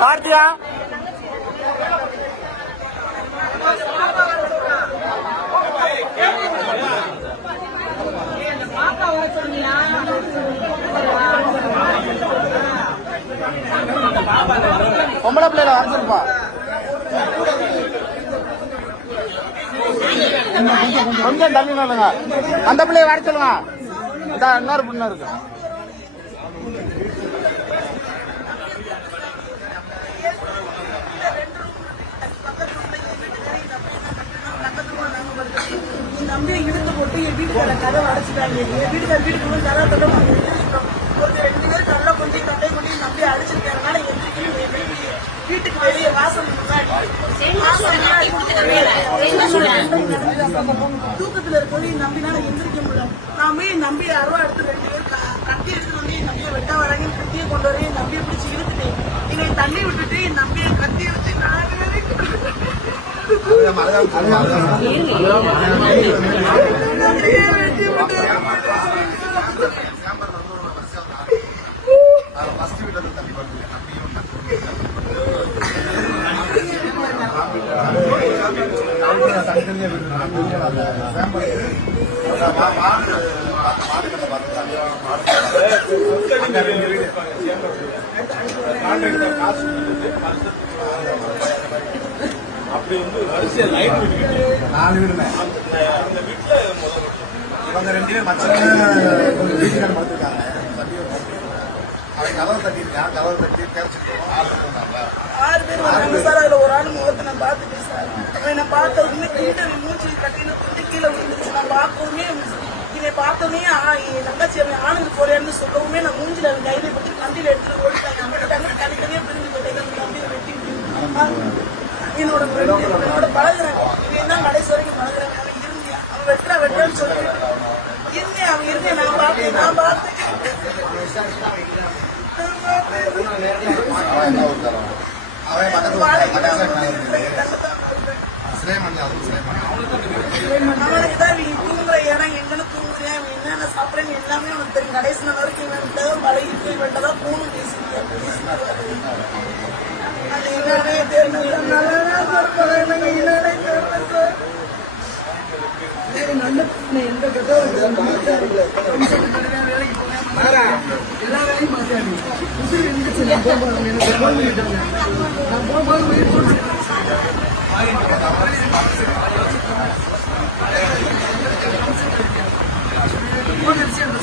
கார்த்தியா பொம்பளை பிள்ளைல வரைச்சிருப்பா. கொஞ்சம் தள்ளி நில்லுங்க. அந்த பிள்ளைய வர சொல்லுங்க. இன்னொரு பொண்ணு இருக்கு. நம்பி இழுத்து போட்டு என் வீட்டுக்கார கதை அடைச்சிட்டாங்க. என் வீட்டுக்குள்ள கதை தொட ஒரு 2 பேர் கடலை கொண்டு கட்டை கொண்டு நம்பி அடிச்சிருக்காங்கனால வீட்டுக்கு வெளியே வாசல் தூக்கத்துல இருக்கோம் நம்பினால எந்திரிக்க முடியல. நான் போய் நம்பி அருவா எடுத்து 2 பேர் கட்டி எடுத்துட்டு வந்து என் நம்பியை வெட்ட வராங்க. கட்டியை கொண்டு வர என் நம்பியை பிடிச்சி இழுத்துட்டேன். என்னை தண்ணி விட்டுட்டு என் நம்பியை கட்டி வச்சு அப்படி வந்து வரிசையா லைன் விட்டுக்கிட்டு 4 வீடுமே அந்த வீட்டுல இவங்க 2 பேர் மச்சங்க வீட்டுக்கார பார்த்துருக்காங்க. அவங்க கதவை தட்டிருக்கான். கதவை தட்டி பேசிருக்கோம். 6 பேர் வந்தாங்க சார். அதுல ஒரு ஆள் முகத்தை நான் பார்த்துட்டேன் சார். அவன் நான் பார்த்ததுமே கீழே மூச்சு கட்டின துண்டு கீழே விழுந்துருச்சு. நான் பார்க்கவுமே இதை பார்த்தோன்னே என் தங்கச்சி அவன் ஆனந்து போறேன்னு சொல்லவுமே நான் மூஞ்சில அவன் கையில போட்டு கண்டியில எடுத்துட்டு ஓடிட்டாங்க. அவங்க தனித்தனியா பிரிஞ்சு போயிட்டாங்க. கண்டியில வெட்டி என்னோட பழகுறாங்க. இவன் தான் கடைசி வரைக்கும் பழகுறாங்க. அவன் இருந்தியா அவன் வெட்டான்னு சொல்லிட்டு இருந்தேன். அவன் இருந்தேன். நான் பார்த்தேன். அவனுக்கு தான் நீ தூங்குற இடம் எங்கன்னு தூங்குறேன், என்னென்ன சாப்பிட்றேன் எல்லாமே அவனுக்கு தெரியும். கடைசி நாள் வரைக்கும் இவன்கிட்ட பழகிட்டு இவன்கிட்டதான் போகணும் பேசிக்கிறேன். அது என்னன்னே தெரியல. நல்ல எந்த கதை எல்லா வேலையும் மாத்தாடி இருந்துச்சு. நான் போகும்போது நான் போகும்போது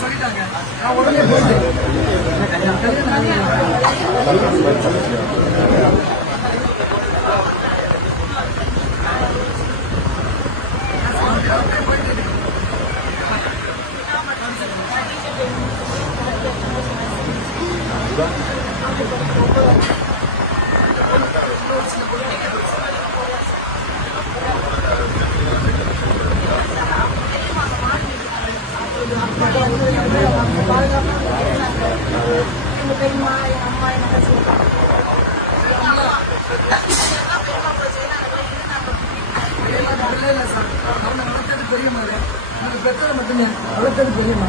சொல்லிட்டாங்க. நான் உடனே போயிட்டேன். பெரியம்மா என் அம்மா என்ன இல்லை சார். அவனை வளர்த்தது பெரியம்மா. எனக்கு பெற்றதை மட்டுமே வளர்த்தது பெரியம்மா.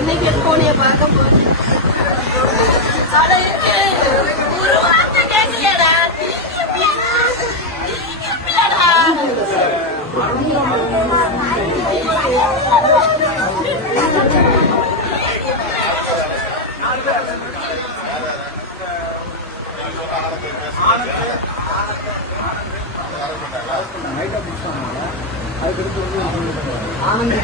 இன்னைக்கு போனே பார்க்க போறேன். ஒரு வார்த்தை கேட்கலடா. ஆனந்த்